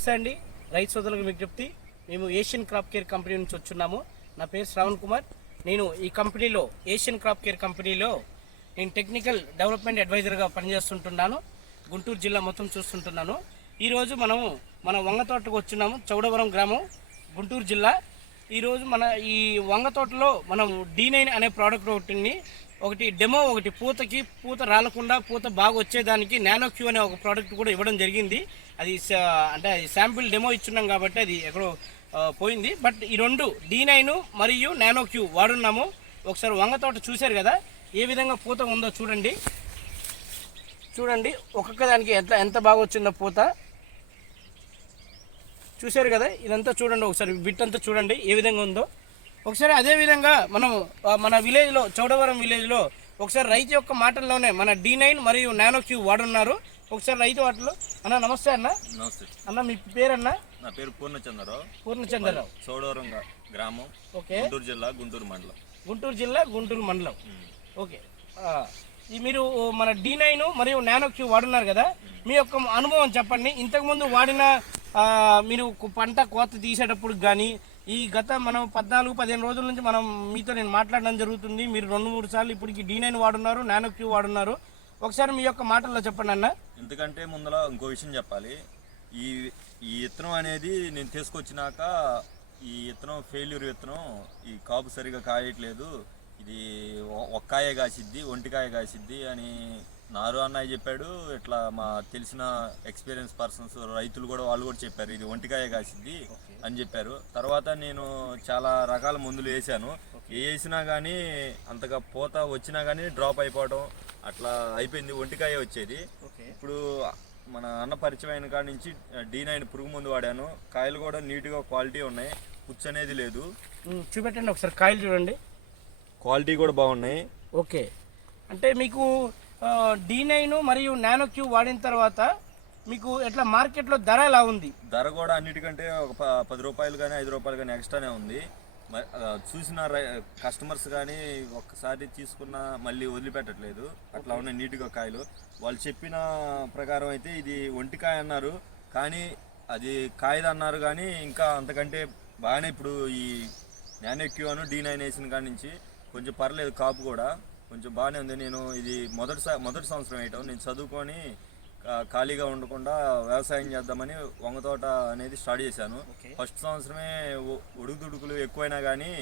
నమస్తే అండి, రైతు సోదరులకు విజ్ఞప్తి. మేము ఏషియన్ క్రాప్ కేర్ కంపెనీ నుంచి వచ్చున్నాము. నా పేరు శ్రావణ్ కుమార్. నేను ఈ కంపెనీలో ఏషియన్ క్రాప్ కేర్ కంపెనీలో నేను టెక్నికల్ డెవలప్మెంట్ అడ్వైజర్గా పనిచేస్తుంటున్నాను. గుంటూరు జిల్లా మొత్తం చూస్తుంటున్నాను. ఈరోజు మనము మన వంగ తోటకు వచ్చున్నాము. చౌడవరం గ్రామం, గుంటూరు జిల్లా. ఈరోజు మన ఈ వంగ తోటలో మనం D9 అనే ప్రోడక్ట్ ఒకటి డెమో, ఒకటి పూత రాలకుండా పూత బాగా వచ్చేదానికి నానోక్యూ అనే ఒక ప్రోడక్ట్ కూడా ఇవ్వడం జరిగింది. అది అంటే శాంపిల్ డెమో ఇచ్చున్నాం కాబట్టి అది ఎక్కడో పోయింది. బట్ ఈ రెండు D9 మరియు నానోక్యూ వాడున్నాము. ఒకసారి వంగ తోట చూశారు కదా, ఏ విధంగా పూత ఉందో చూడండి. ఒక్కొక్క దానికి ఎంత బాగా వచ్చిందో పూత చూశారు కదా. ఇదంతా చూడండి, ఒకసారి బిట్ అంతా చూడండి ఏ విధంగా ఉందో. ఒకసారి అదేవిధంగా మనం మన విలేజ్లో, చౌడవరం విలేజ్లో ఒకసారి రైతు యొక్క మాటల్లోనే మన D9 మరియు నానోక్యూ వాడున్నారు. ఒకసారి రైతు వాటిలో. అన్న నమస్తే. నమస్తే అన్న, మీ పేరన్నా? నా పేరు పూర్ణచంద్రరావు. చౌడవరం గ్రామం, ఓకే. గుంటూరు జిల్లా, గుంటూరు మండలం. ఓకే. మీరు మన D9 మరియు నానోక్యూ వాడున్నారు కదా, మీ యొక్క అనుభవం చెప్పండి. ఇంతకుముందు వాడిన మీరు పంట కోత తీసేటప్పుడు కానీ ఈ గత మనం 14-15 రోజుల నుంచి మీతో నేను మాట్లాడడం జరుగుతుంది. మీరు 2-3 సార్లు ఇప్పటికి D9 వాడున్నారు, నానోక్యూ వాడున్నారు. ఒకసారి మీ యొక్క మాటల్లో చెప్పండి అన్న. ఎందుకంటే ముందర ఇంకో విషయం చెప్పాలి. ఈ విత్తనం అనేది నేను తీసుకొచ్చినాక ఈ విత్తనం ఫెయిల్యూర్ విత్తనం, ఈ కాపు సరిగా కాయట్లేదు, ఇది ఒక్కాయ కాసిద్ది, ఒంటికాయ కాసిద్ది అని నారు అన్నయ్య చెప్పాడు. ఇట్లా మా తెలిసిన ఎక్స్పీరియన్స్ పర్సన్స్ రైతులు కూడా వాళ్ళు కూడా చెప్పారు, ఇది ఒంటికాయ కాసిద్ది అని చెప్పారు. తర్వాత నేను చాలా రకాల మందులు వేసాను. వేసినా కానీ అంతగా పూత వచ్చినా కానీ డ్రాప్ అయిపోవడం అట్లా అయిపోయింది, ఒంటికాయ వచ్చేది. ఇప్పుడు మన అన్న పరిచయం అయిన కాడి నుంచి D9 పురుగు మందు వాడాను. కాయలు కూడా నీట్గా క్వాలిటీ ఉన్నాయి, పుచ్చు అనేది లేదు. చూపెట్టండి ఒకసారి, కాయలు చూడండి, క్వాలిటీ కూడా బాగున్నాయి. ఓకే. అంటే మీకు D9 మరియు నానోక్యూ వాడిన తర్వాత మీకు ఎట్లా మార్కెట్లో ధర ఎలా ఉంది? ధర కూడా అన్నిటికంటే ఒక 10 రూపాయలు కానీ 5 రూపాయలు కానీ ఎక్స్ట్రానే ఉంది. చూసిన కస్టమర్స్ కానీ ఒక్కసారి తీసుకున్న మళ్ళీ వదిలిపెట్టట్లేదు, అట్లా ఉన్నాయి నీట్గా కాయలు. వాళ్ళు చెప్పిన ప్రకారం అయితే ఇది ఒంటికాయ అన్నారు, కానీ అది కాయదన్నారు. కానీ ఇంకా అంతకంటే బాగానే ఇప్పుడు ఈ నానోక్యూ D9 వేసిన కాడి నుంచి కొంచెం పర్లేదు, కాపు కూడా కొంచెం బాగానే ఉంది. నేను ఇది మొదటి సంవత్సరం వేయటం. నేను చదువుకొని ఖాళీగా ఉండకుండా వ్యవసాయం చేద్దామని వంగ తోట అనేది స్టార్ట్ చేశాను. ఫస్ట్ సంవత్సరమే ఉడుకుదుడుకులు ఎక్కువైనా కానీ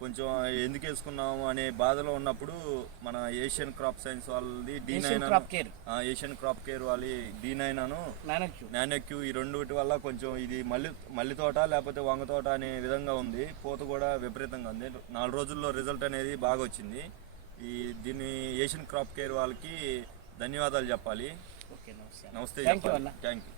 కొంచెం ఎందుకు వేసుకున్నాము అనే బాధలో ఉన్నప్పుడు మన ఏషియన్ క్రాప్ సైన్స్ వాళ్ళది ఏషియన్ క్రాప్ కేర్ వాళ్ళ D9 నానోక్యూ ఈ రెండుటి వల్ల కొంచెం ఇది మల్లి తోట లేకపోతే వంగ తోట అనే విధంగా ఉంది. పూత కూడా విపరీతంగా ఉంది. 4 రోజుల్లో రిజల్ట్ అనేది బాగా వచ్చింది. దీన్ని ఏషియన్ క్రాప్ కేర్ వాళ్ళకి ధన్యవాదాలు చెప్పాలి. నమస్తే. Thank you.